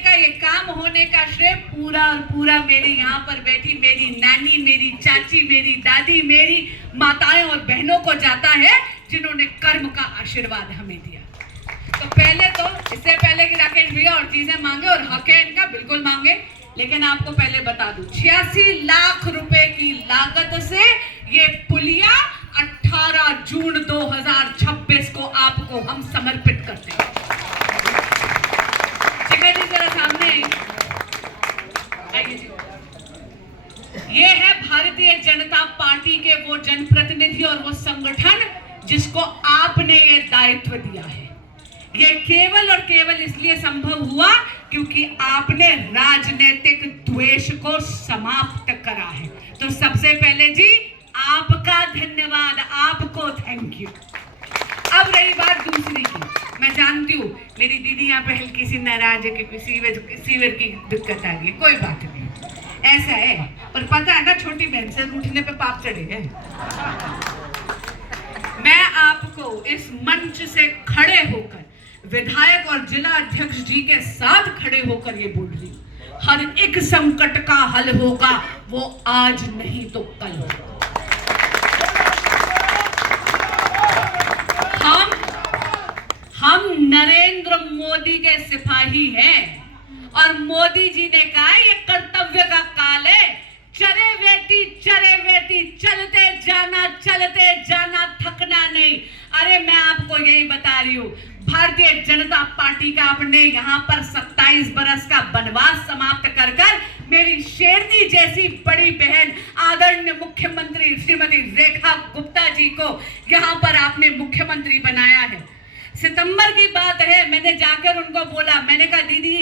का, ये काम होने का श्रेय पूरा और पूरा मेरी यहाँ पर बैठी मेरी नानी, मेरी चाची, मेरी दादी, मेरी माताएं और बहनों को जाता है, जिन्होंने कर्म का आशीर्वाद हमें दिया। तो पहले तो इससे पहले कि राकेश भैया और चीजें मांगे, और हक है इनका, बिल्कुल मांगे, लेकिन आपको पहले बता दूं 86 लाख रुपए की लागत से ये पुलिया 18 जून 2026 को आपको हम समर्पित करते हैं। शिखा जी जरा सामने आइए जी। ये है भारतीय जनता पार्टी के वो जनप्रतिनिधि और वो संगठन जिसको आपने ये दायित्व दिया है। ये केवल और केवल इसलिए संभव हुआ क्योंकि आपने राजनीतिक द्वेष को समाप्त करा है। तो सबसे पहले जी आपका धन्यवाद, आपको थैंक यू। अब रही बात दूसरी की, मैं जानती हूँ मेरी दीदी यहाँ पे हल्की सी नाराज है कि सीवर की दिक्कत आ गई, कोई बात नहीं, ऐसा है। पर पता है ना, छोटी बहन से उठने पे पाप चढ़े हैं। मैं आपको इस मंच से खड़े होकर, विधायक और जिला अध्यक्ष जी के साथ खड़े होकर ये बोल रही हूँ, हर एक संकट का हल होगा, वो आज नहीं तो कल होगा। हम नरेंद्र मोदी के सिपाही हैं, और मोदी जी ने कहा ये कर्तव्य का काल है, चरे वेती चलते जाना थकना नहीं। अरे मैं आपको यही बता रही हूँ, भारतीय जनता पार्टी का आपने यहाँ पर 27 बरस का वनवास समाप्त कर कर मेरी शेरनी जैसी बड़ी बहन आदरणीय मुख्यमंत्री श्रीमती रेखा गुप्ता जी को यहाँ पर आपने मुख्यमंत्री बनाया है। सितंबर की बात है, मैंने जाकर उनको बोला, मैंने कहा दीदी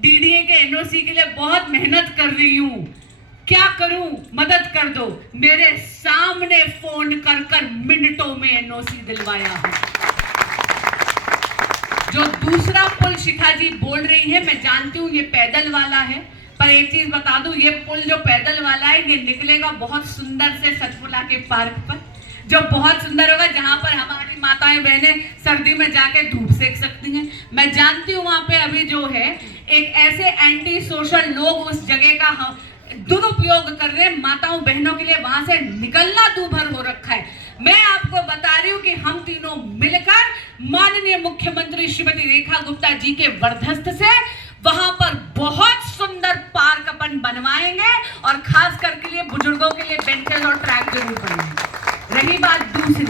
डीडीए के एनओसी के लिए बहुत मेहनत कर रही हूँ, क्या करूं, मदद कर दो। मेरे सामने फोन कर कर मिनटों में एनओसी दिलवाया है। जो दूसरा पुल शिखा जी बोल रही है, मैं जानती हूँ ये पैदल वाला है, पर एक चीज बता दूं, ये पुल जो पैदल वाला है ये निकलेगा बहुत सुंदर से सचपुला के पार्क पर, जो बहुत सुंदर होगा, जहां पर हमारी माताएं बहनें सर्दी में जाके धूप सेक सकती हैं। मैं जानती हूँ वहां पे अभी जो है एक ऐसे एंटी सोशल लोग उस जगह का दुरुपयोग कर रहे हैं, माताओं बहनों के लिए वहां से निकलना दूभर हो रखा है। मैं आपको बता रही हूँ कि हम तीनों मिलकर माननीय मुख्यमंत्री श्रीमती रेखा गुप्ता जी के वर्धस्त से वहां पर बहुत सुंदर पार्क अपन बनवाएंगे, और खास करके लिए बुजुर्गों के लिए बेंचेस और ट्रैक जरूर बनेंगे। रही बात दूसरी,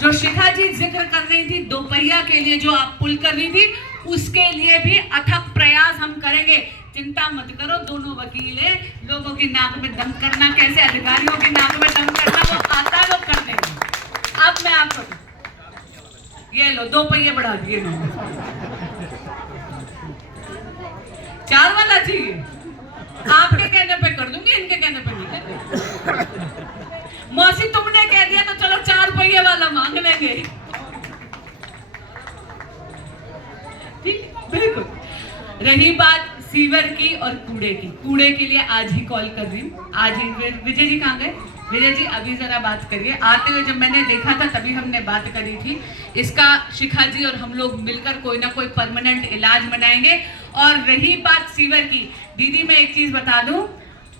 जो शिखा जी जिक्र कर रही थी दोपहिया के लिए जो आप पुल कर रही थी, उसके लिए भी अथक प्रयास हम करेंगे। चिंता मत करो, दोनों वकील हैं, लोगों की नाक में दम करना कैसे, अधिकारियों की नाक में दम करना वो आता है, वो कर देंगे। अब मैं आपको ये लो 2 पहिए बढ़ा दिए, 4 वाला चाहिए, आपके कहने पे कर दूंगी, इनके कहने पे नहीं कर। मौसी तुमने कह दिया तो चलो 4 पहिए वाला मांग लेंगे, ठीक, बिल्कुल। रही बात सीवर की और कूड़े की, कूड़े के लिए आज ही कॉल कर रही हूँ, आज ही। विजय जी कहाँ गए? विजय जी अभी जरा बात करिए। आते हुए जब मैंने देखा था तभी हमने बात करी थी, इसका शिखा जी और हम लोग मिलकर कोई ना कोई परमानेंट इलाज बनाएंगे। और रही बात सीवर की, दीदी मैं एक चीज बता दूं,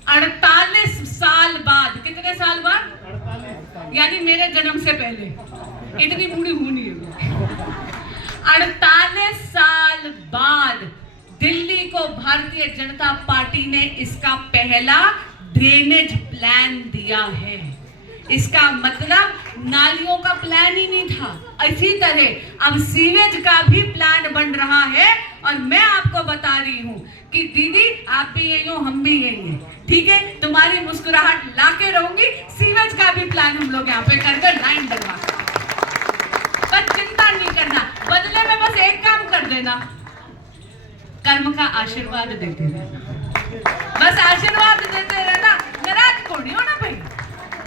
48 साल बाद, कितने साल बाद? 48 यानी मेरे जन्म से पहले, इतनी बूढ़ी हूं नहीं है। 48 साल बाद दिल्ली को भारतीय जनता पार्टी ने इसका पहला ड्रेनेज प्लान दिया है। इसका मतलब नालियों का प्लान ही नहीं था, इसी तरह अब सीवेज का भी प्लान बन रहा है। और मैं आपको बता रही हूं कि दीदी आप भी यही हो, हम भी यही हैं, ठीक है? तुम्हारी मुस्कुराहट लाके रहूंगी, सीवेज का भी प्लान हम लोग यहाँ पे कर लाइन डलवा, पर चिंता नहीं करना, बदले में बस एक काम कर देना, कर्म का आशीर्वाद देते रहना, बस आशीर्वाद देते रहना, नाराज को नहीं होना भाई,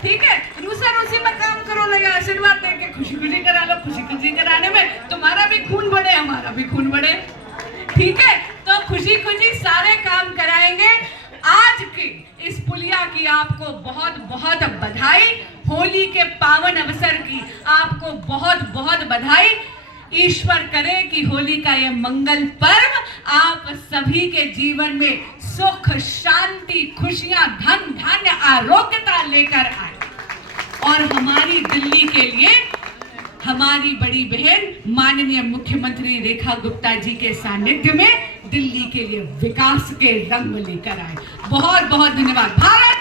ठीक है? रूसी में काम करो, लगे आशीर्वाद देके खुशी खुशी करा लो, खुशी खुशी कराने में तुम्हारा भी खून बढ़े, हमारा भी खून बढ़े, ठीक है? तो खुशी खुशी सारे काम कराएंगे। आज के इस पुलिया की आपको बहुत बहुत बधाई, होली के पावन अवसर की आपको बहुत बहुत बधाई। ईश्वर करे कि होली का यह मंगल पर्व आप सभी सभी के जीवन में सुख, शांति, खुशियां, धन धान्य, आरोग्यता लेकर आए। और हमारी दिल्ली के लिए हमारी बड़ी बहन माननीय मुख्यमंत्री रेखा गुप्ता जी के सानिध्य में दिल्ली के लिए विकास के रंग लेकर आए। बहुत बहुत धन्यवाद। भारत